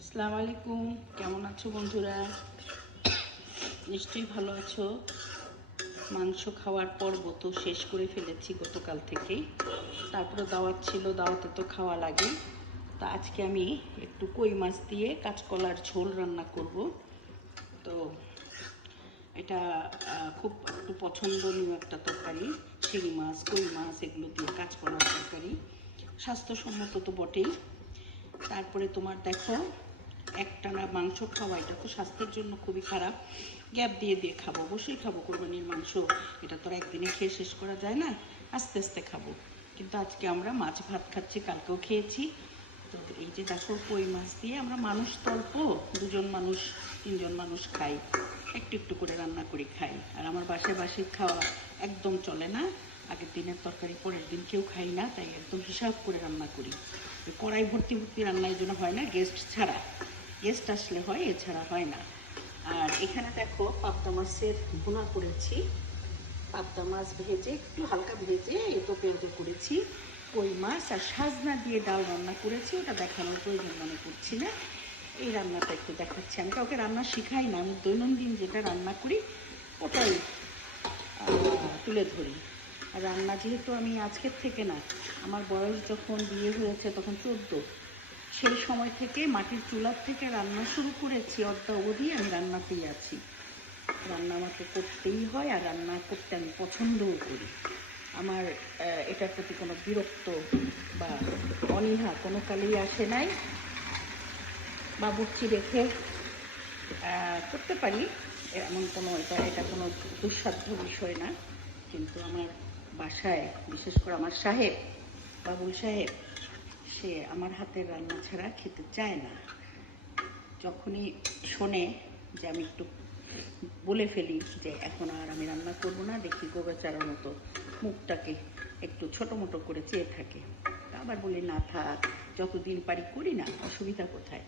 আসসালামু আলাইকুম, কেমন আছো বন্ধুরা? নিশ্চয়ই ভালো আছো। মাংস খাওয়ার পর্ব তো শেষ করে ফেলেছি গতকাল থেকেই। তারপরে দাওয়াত ছিল, দাওয়াতে তো খাওয়া লাগে। তা আজকে আমি একটু কই মাছ দিয়ে কাঁচকলার ঝোল রান্না করব। তো এটা খুব একটু পছন্দনীয় একটা তরকারি। শিঙি মাছ, কই মাছ এগুলো দিয়ে কাঁচকলার তরকারি স্বাস্থ্যসম্মত তো বটেই। তারপরে তোমার দেখো, একটানা মাংস খাওয়া এটা তো স্বাস্থ্যের জন্য খুবই খারাপ। গ্যাপ দিয়ে দিয়ে খাবো, অবশ্যই খাবো কোরবানির মাংস। এটা তো আর একদিনে খেয়ে শেষ করা যায় না, আস্তে আস্তে খাবো। কিন্তু আজকে আমরা মাছ ভাত খাচ্ছি, কালকেও খেয়েছি। তো এই যে দেখো, কই মাছ দিয়ে আমরা মানুষ তো অল্প, দুজন মানুষ তিনজন মানুষ খাই, একটু একটু করে রান্না করে খাই। আর আমার বাসায় খাওয়া একদম চলে না। আগের দিনের তরকারি পরের দিন কেউ খাই না, তাই একদম হিসাব করে রান্না করি। কড়াই ভর্তি ভর্তি রান্না এই জন্য হয় না, গেস্ট ছাড়া। গেস্ট আসলে হয়, এছাড়া হয় না। আর এখানে দেখো, পাবদা মাছের ভুনা করেছি। পাবদা মাছ ভেজে, একটু হালকা ভেজে এতো পেঁয়াজে করেছি। কই মাছ আর সাজনা দিয়ে ডাল রান্না করেছি, ওটা দেখানোর প্রয়োজন মনে করছি না। এই রান্নাটা একটু দেখাচ্ছি। আমি কাউকে রান্না শিখাই না, আমি দৈনন্দিন যেটা রান্না করি ওটাই তুলে ধরি। আর রান্না যেহেতু আমি আজকের থেকে না, আমার বয়স যখন বিয়ে হয়েছে তখন 14, সেই সময় থেকে মাটির চুলার থেকে রান্না শুরু করেছি, অদ্যাবধি আমি রান্নাতেই আছি। রান্না আমাকে করতেই হয়, আর রান্না করতে আমি পছন্দও করি। আমার এটার প্রতি কোনো বিরক্ত বা অনীহা কোনো কালেই আসে নাই। বাবুর্চি রেখে করতে পারি, এমন কোনো এটা কোনো দুঃসাধ্য বিষয় না। কিন্তু আমার বাসায়, বিশেষ করে আমার সাহেব, বাবুল সাহেব, সে আমার হাতের রান্না ছাড়া খেতে চায় না। যখনই শোনে যে আমি একটু বলে ফেলি যে এখন আর আমি রান্না করবো না, দেখি গোবেচারার মতো মুখটাকে একটু ছোটো মোটো করে চেয়ে থাকে। আবার বলি না থাক, যতদিন পারি করি না, অসুবিধা কোথায়।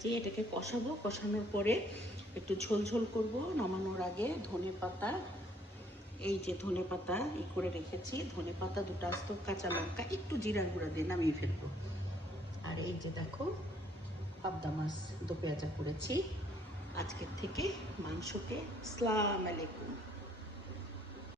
যে এটাকে কষাবো, কষানোর পরে একটু ঝোল ঝোল করবো। নামানোর আগে ধনে পাতা, এই যে ধনে পাতা করে রেখেছি, ধনে পাতা, দুটো আস্ত কাঁচা লঙ্কা, একটু জিরা গুঁড়া দিয়ে নামিয়ে ফেলবো। আর এই যে দেখো, পাবদা মাছ দো পেঁয়াজা করেছি। আজকের থেকে মাংসকে আসসালামু আলাইকুম।